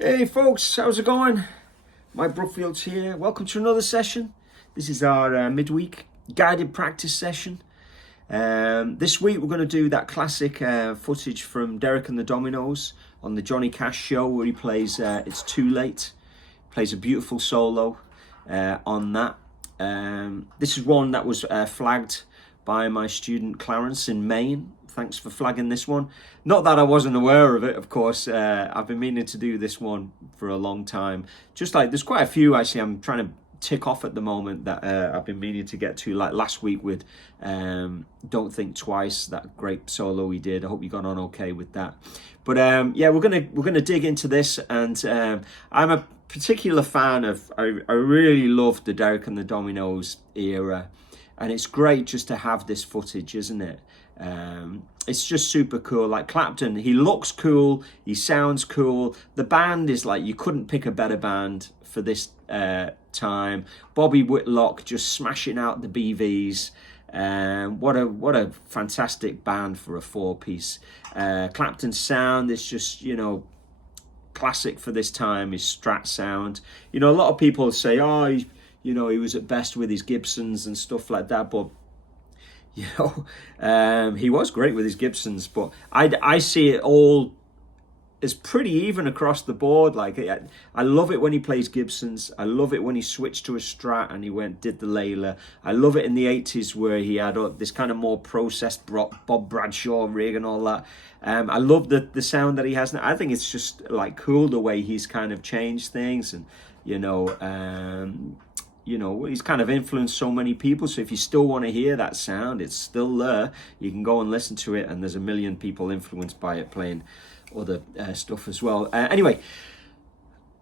Hey folks, how's it going? Mike Brookfield's here. Welcome to another session. This is our midweek guided practice session. This week we're going to do that classic footage from Derek and the Dominoes on the Johnny Cash show where he plays It's Too Late. Plays a beautiful solo on that. This is one that was flagged by my student Clarence in Maine. Thanks for flagging this one. Not that I wasn't aware of it, of course. I've been meaning to do this one for a long time. Just like there's quite a few actually I'm trying to tick off at the moment that I've been meaning to get to, like last week with Don't Think Twice, that great solo we did. I hope you got on okay with that. But yeah, we're gonna dig into this, and I'm a particular fan of, I really love the Derek and the Dominoes era, and it's great just to have this footage, isn't it? It's just super cool. Like Clapton, he looks cool, he sounds cool. The band is like, you couldn't pick a better band for this time. Bobby Whitlock just smashing out the BVs. What a fantastic band for a four-piece. Clapton's sound is just, classic for this time. His Strat sound. A lot of people say, he was at best with his Gibsons and stuff like that, but he was great with his Gibsons, but I see it all as pretty even across the board. Like I love it when he plays Gibsons. I love it when he switched to a Strat and he did the Layla. I love it in the 80s where he had this kind of more processed Bob Bradshaw rig and all that. I love the sound that he has now. I think it's just like cool the way he's kind of changed things, and he's kind of influenced so many people. So if you still want to hear that sound, it's still there. You can go and listen to it, and there's a million people influenced by it playing other stuff as well. Anyway,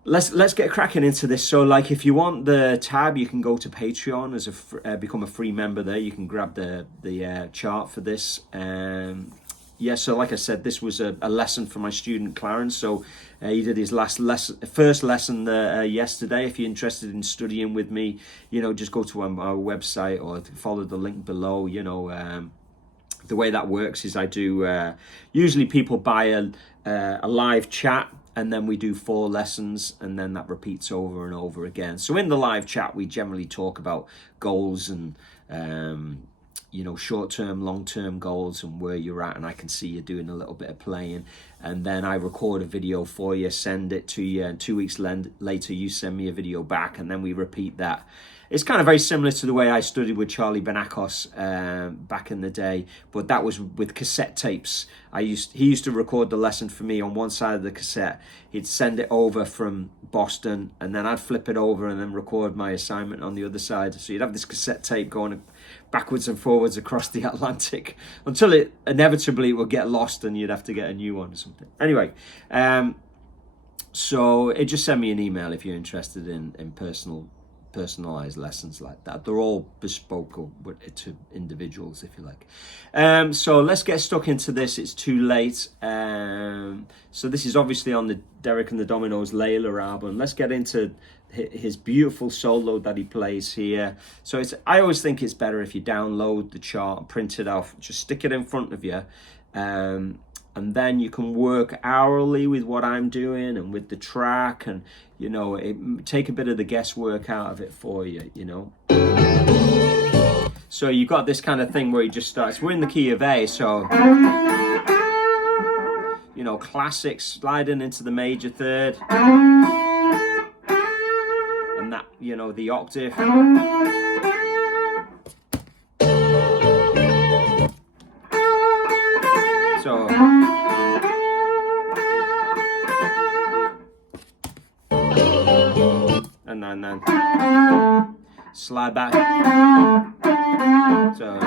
let's get cracking into this. So, like, if you want the tab, you can go to Patreon as become a free member there. You can grab the chart for this. So like I said, this was a lesson for my student Clarence. So he did his first lesson yesterday. If you're interested in studying with me, just go to our website or follow the link below. The way that works is I do, usually people buy a live chat, and then we do 4 lessons, and then that repeats over and over again. So in the live chat, we generally talk about goals and short-term, long-term goals and where you're at, and I can see you doing a little bit of playing, and then I record a video for you, send it to you, and 2 weeks later you send me a video back, and then we repeat that. It's kind of very similar to the way I studied with Charlie Benakos back in the day, but that was with cassette tapes. He used to record the lesson for me on one side of the cassette. He'd send it over from Boston, and then I'd flip it over and then record my assignment on the other side. So you'd have this cassette tape going backwards and forwards across the Atlantic until it inevitably would get lost and you'd have to get a new one or something. Anyway, so just send me an email if you're interested in personalized lessons like that. They're all bespoke to individuals, if you like. So let's get stuck into this. It's Too Late. So this is obviously on the Derek and the Dominoes Layla album. Let's get into his beautiful solo that he plays here. So I always think it's better if you download the chart and print it off, just stick it in front of you, and then you can work hourly with what I'm doing and with the track, and take a bit of the guesswork out of it for you. So you've got this kind of thing where he just starts. We're in the key of A, so classic sliding into the major third, and that the octave. So and then slide back. So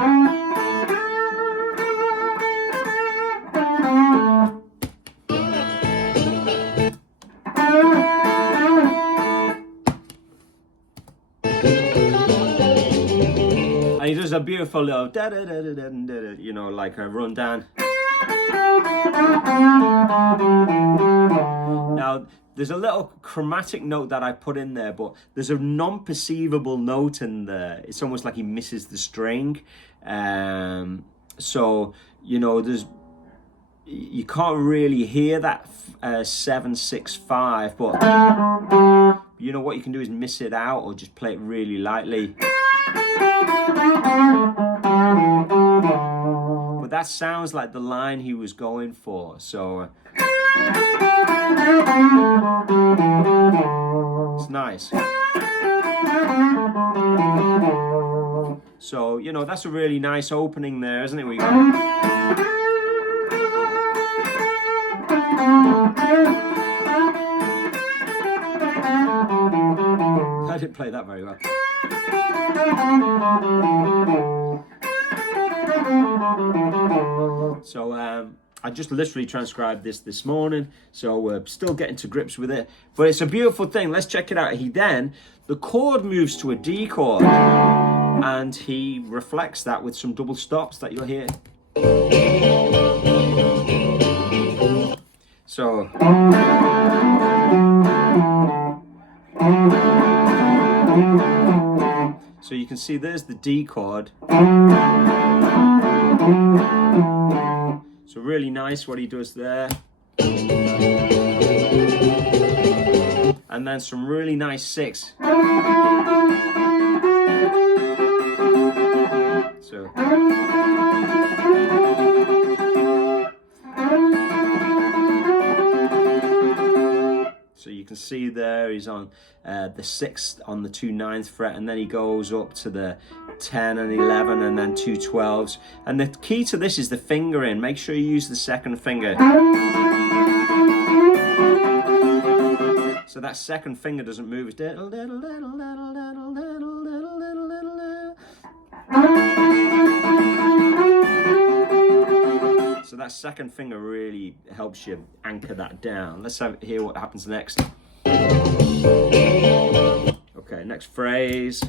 and he does a beautiful little da da da da da da, like a rundown. Now there's a little chromatic note that I put in there, but there's a non-perceivable note in there. It's almost like he misses the string. So there's you can't really hear that 7-6-5, but you know what you can do is miss it out or just play it really lightly. But that sounds like the line he was going for, so it's nice. So, you know, that's a really nice opening there, isn't it? We got... I didn't play that very well. So I just literally transcribed this morning, so we're still getting to grips with it, but it's a beautiful thing. Let's check it out. The chord moves to a D chord, and he reflects that with some double stops that you'll hear. So you can see there's the D chord. So really nice what he does there. And then some really nice 6. So you can see there he's on the 6th on the 2 9th fret, and then he goes up to the 10 and 11 and then 2 12s. And the key to this is the fingering. Make sure you use the second finger. So that second finger doesn't move. So that second finger really helps you anchor that down. Let's hear what happens next. Okay, next phrase.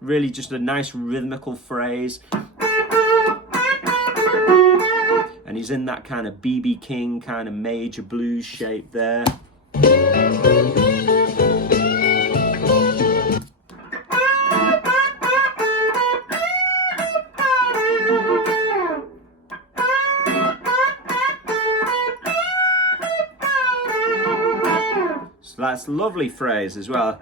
Really just a nice rhythmical phrase. And he's in that kind of B.B. King kind of major blues shape there. So that's a lovely phrase as well.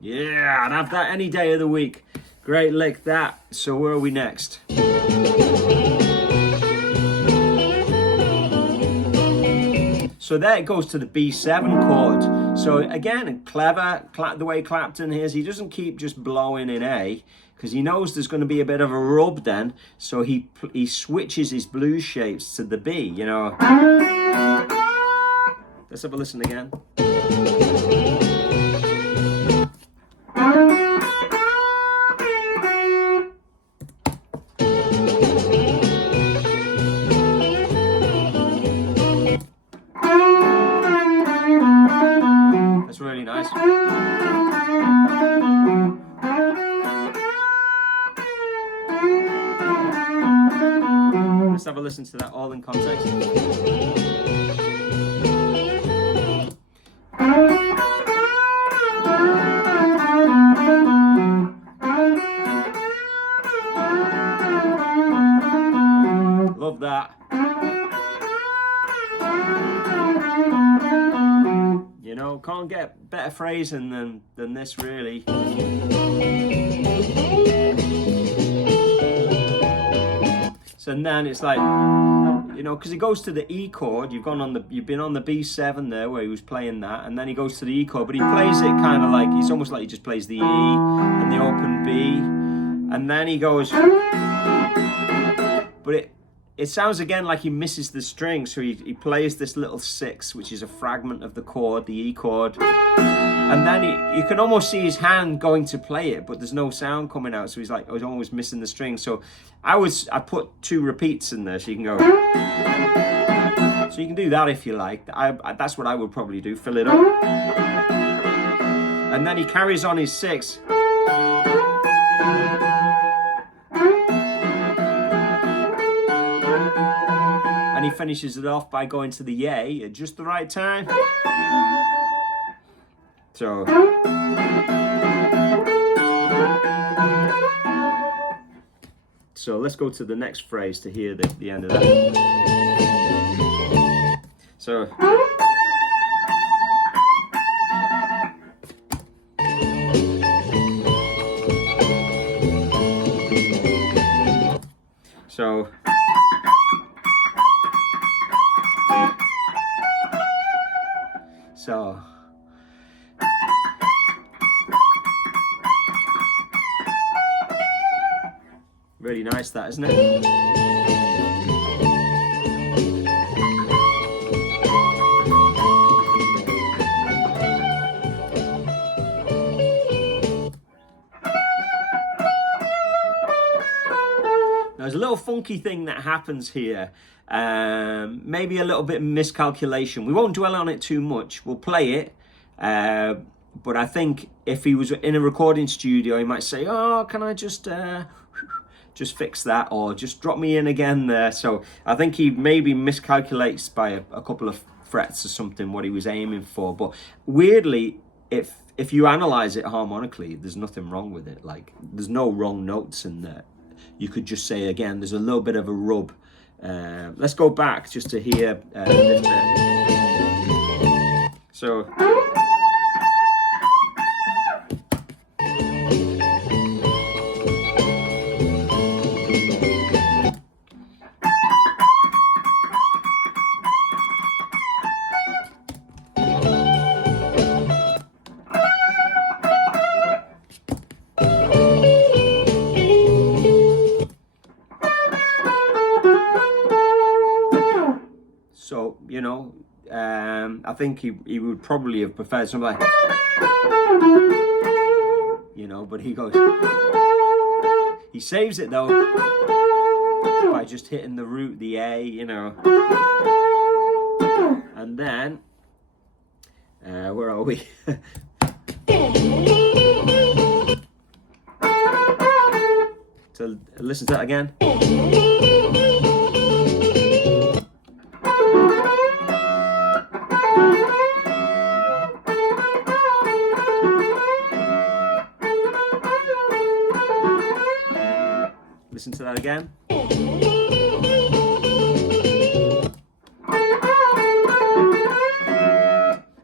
Yeah, I'd have that any day of the week. Great lick that. So where are we next? So there it goes to the B7 chord. So again, clever, the way Clapton is, he doesn't keep just blowing in A, because he knows there's going to be a bit of a rub then, so he switches his blues shapes to the B, you know. Let's have a listen again. That's really nice. Let's have a listen to that all in context. Love that. You know, can't get better phrasing than this, really. So then it's like, you know, because he goes to the E chord. You've been on the B7 there where he was playing that, and then he goes to the E chord, but he plays it kind of like, it's almost like he just plays the E and the open B, and then he goes, but it sounds again like he misses the string, so he plays this little 6, which is a fragment of the chord, the E chord, and then you can almost see his hand going to play it, but there's no sound coming out, so he's like, I was almost missing the string. So I put 2 repeats in there, so you can go. So you can do that if you like. That's what I would probably do, fill it up. And then he carries on his 6. And he finishes it off by going to the A at just the right time. So let's go to the next phrase to hear the end of that. So really nice, that, isn't it? There's a little funky thing that happens here. Maybe a little bit of miscalculation. We won't dwell on it too much. We'll play it. But I think if he was in a recording studio, he might say, "Oh, can I just fix that, or just drop me in again there." So I think he maybe miscalculates by a couple of frets or something what he was aiming for. But weirdly, if you analyze it harmonically, there's nothing wrong with it. Like, there's no wrong notes in there. You could just say, again, there's a little bit of a rub. Let's go back just to hear this bit. So you know, I think he would probably have preferred something like, you know, but he saves it though by just hitting the root, the A, you know. And then, where are we? So listen to that again. Listen to that again.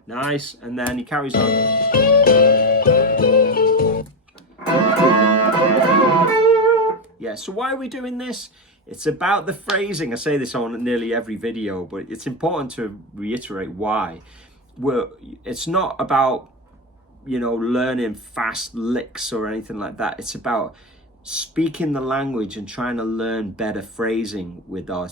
Nice, and then he carries on. Yeah, so why are we doing this? It's about the phrasing. I say this on nearly every video, but it's important to reiterate why. It's not about, you know, learning fast licks or anything like that. It's about speaking the language and trying to learn better phrasing with our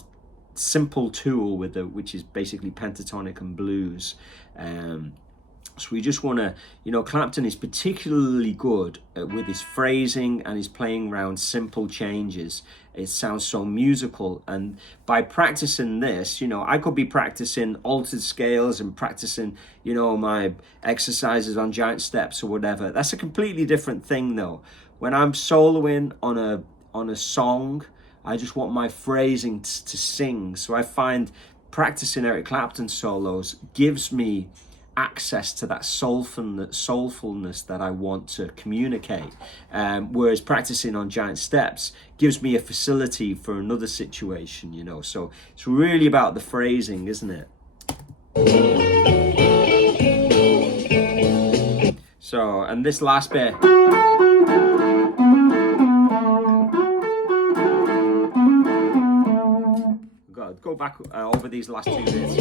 simple tool which is basically pentatonic and blues. So we just want to, you know, Clapton is particularly good with his phrasing and his playing around simple changes. It sounds so musical, and by practicing this, you know, I could be practicing altered scales and practicing, you know, my exercises on giant steps or whatever. That's a completely different thing though. When I'm soloing on a song, I just want my phrasing to sing. So I find practicing Eric Clapton solos gives me access to that soulfulness that I want to communicate. Whereas practicing on giant steps gives me a facility for another situation, you know. So it's really about the phrasing, isn't it? So, and this last bit. Go back over these last 2 bits.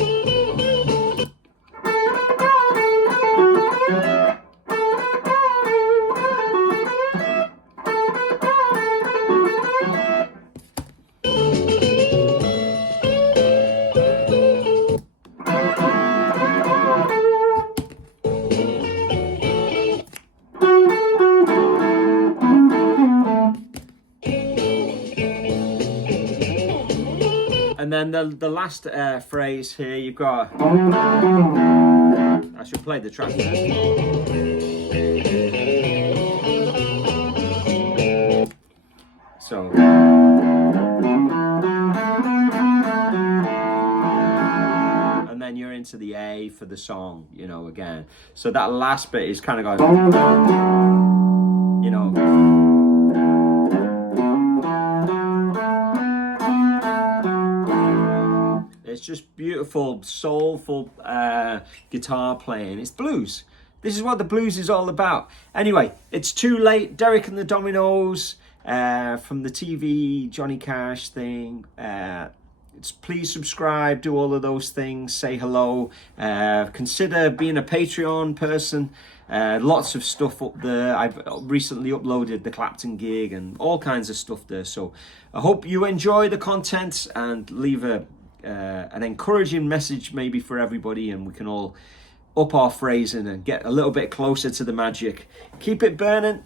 And then then the last phrase here, you've got. I should play the track first. So. And then you're into the A for the song, you know, again. So that last bit is kind of going, you know. It's just beautiful, soulful guitar playing. It's blues. This is what the blues is all about. Anyway, it's Too Late, Derek and the Dominoes, from the TV Johnny Cash thing. Please subscribe, do all of those things, say hello. Consider being a Patreon person. Lots of stuff up there. I've recently uploaded the Clapton gig and all kinds of stuff there. So I hope you enjoy the content and leave an encouraging message maybe for everybody, and we can all up our phrasing and get a little bit closer to the magic. Keep it burning.